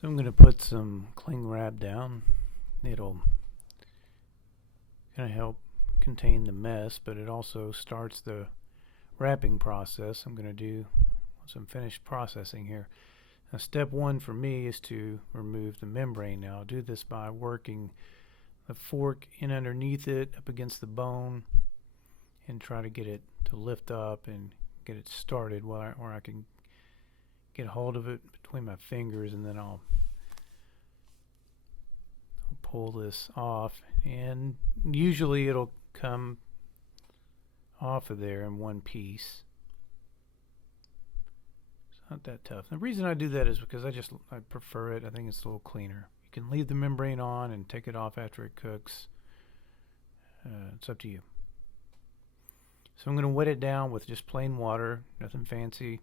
So I'm going to put some cling wrap down. It'll kind of help contain the mess, but it also starts the wrapping process. I'm going to do some finished processing here. Now, step one for me is to remove the membrane. Now I'll do this by working the fork in underneath it up against the bone and try to get it to lift up and get it started where I can get a hold of it between my fingers, and then I'll pull this off, and usually it'll come off of there in one piece. It's not that tough. The reason I do that is because I prefer it. I think it's a little cleaner. You can leave the membrane on and take it off after it cooks. It's up to you. So I'm going to wet it down with just plain water, nothing fancy.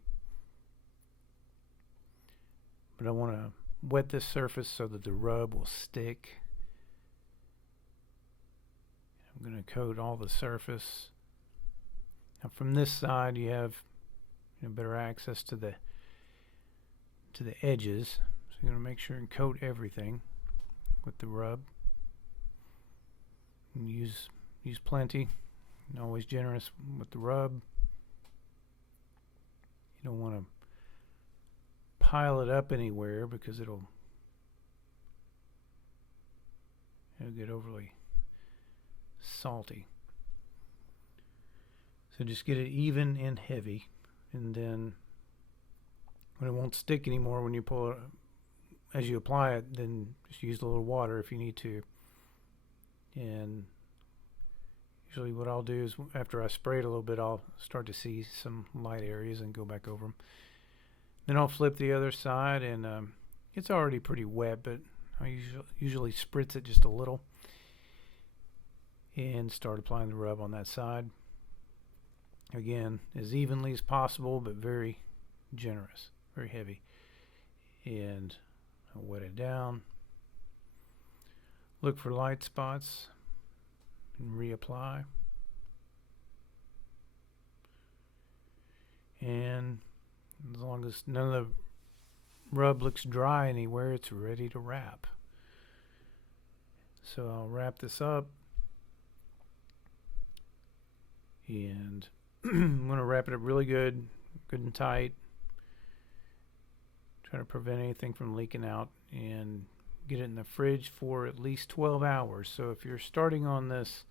But I want to wet this surface so that the rub will stick. I'm going to coat all the surface. Now from this side you have better access to the edges. So you're going to make sure and coat everything with the rub. And use plenty. And always generous with the rub. You don't want to pile it up anywhere because it'll get overly salty. So just get it even and heavy, and then when it won't stick anymore when you pull it, as you apply it, then just use a little water if you need to. And usually what I'll do is after I spray it a little bit, I'll start to see some light areas and go back over them. Then I'll flip the other side, and it's already pretty wet, but I usually spritz it just a little and start applying the rub on that side. Again, as evenly as possible, but very generous, very heavy. And I'll wet it down. Look for light spots and reapply. And as long as none of the rub looks dry anywhere, it's ready to wrap. So I'll wrap this up, and I'm going to wrap it up really good and tight. Try to prevent anything from leaking out, and get it in the fridge for at least 12 hours. So if you're starting on this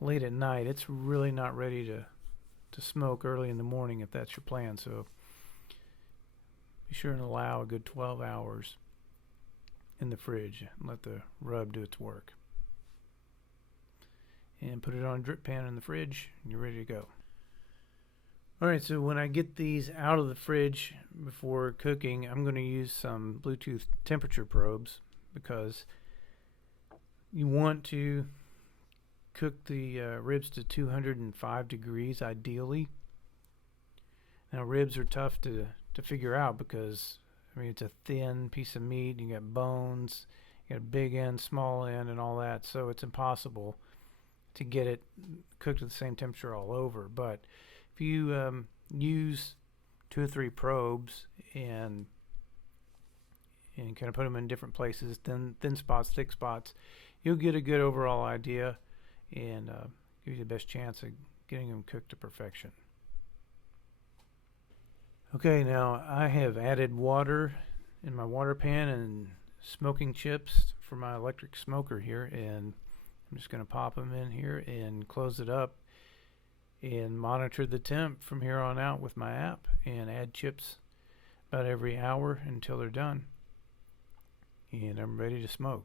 late at night, it's really not ready to smoke early in the morning if that's your plan. So be sure and allow a good 12 hours in the fridge and let the rub do its work. And put it on a drip pan in the fridge, and you're ready to go. Alright, so when I get these out of the fridge before cooking, I'm going to use some Bluetooth temperature probes, because you want to cook the ribs to 205 degrees ideally. Now ribs are tough to figure out because it's a thin piece of meat. You got bones, you got a big end, small end, and all that, so it's impossible to get it cooked at the same temperature all over. But if you use 2 or 3 probes and kind of put them in different places, thin spots, thick spots, you'll get a good overall idea and give you the best chance of getting them cooked to perfection. Okay, now I have added water in my water pan and smoking chips for my electric smoker here, and I'm just going to pop them in here and close it up and monitor the temp from here on out with my app, and add chips about every hour until they're done. And I'm ready to smoke.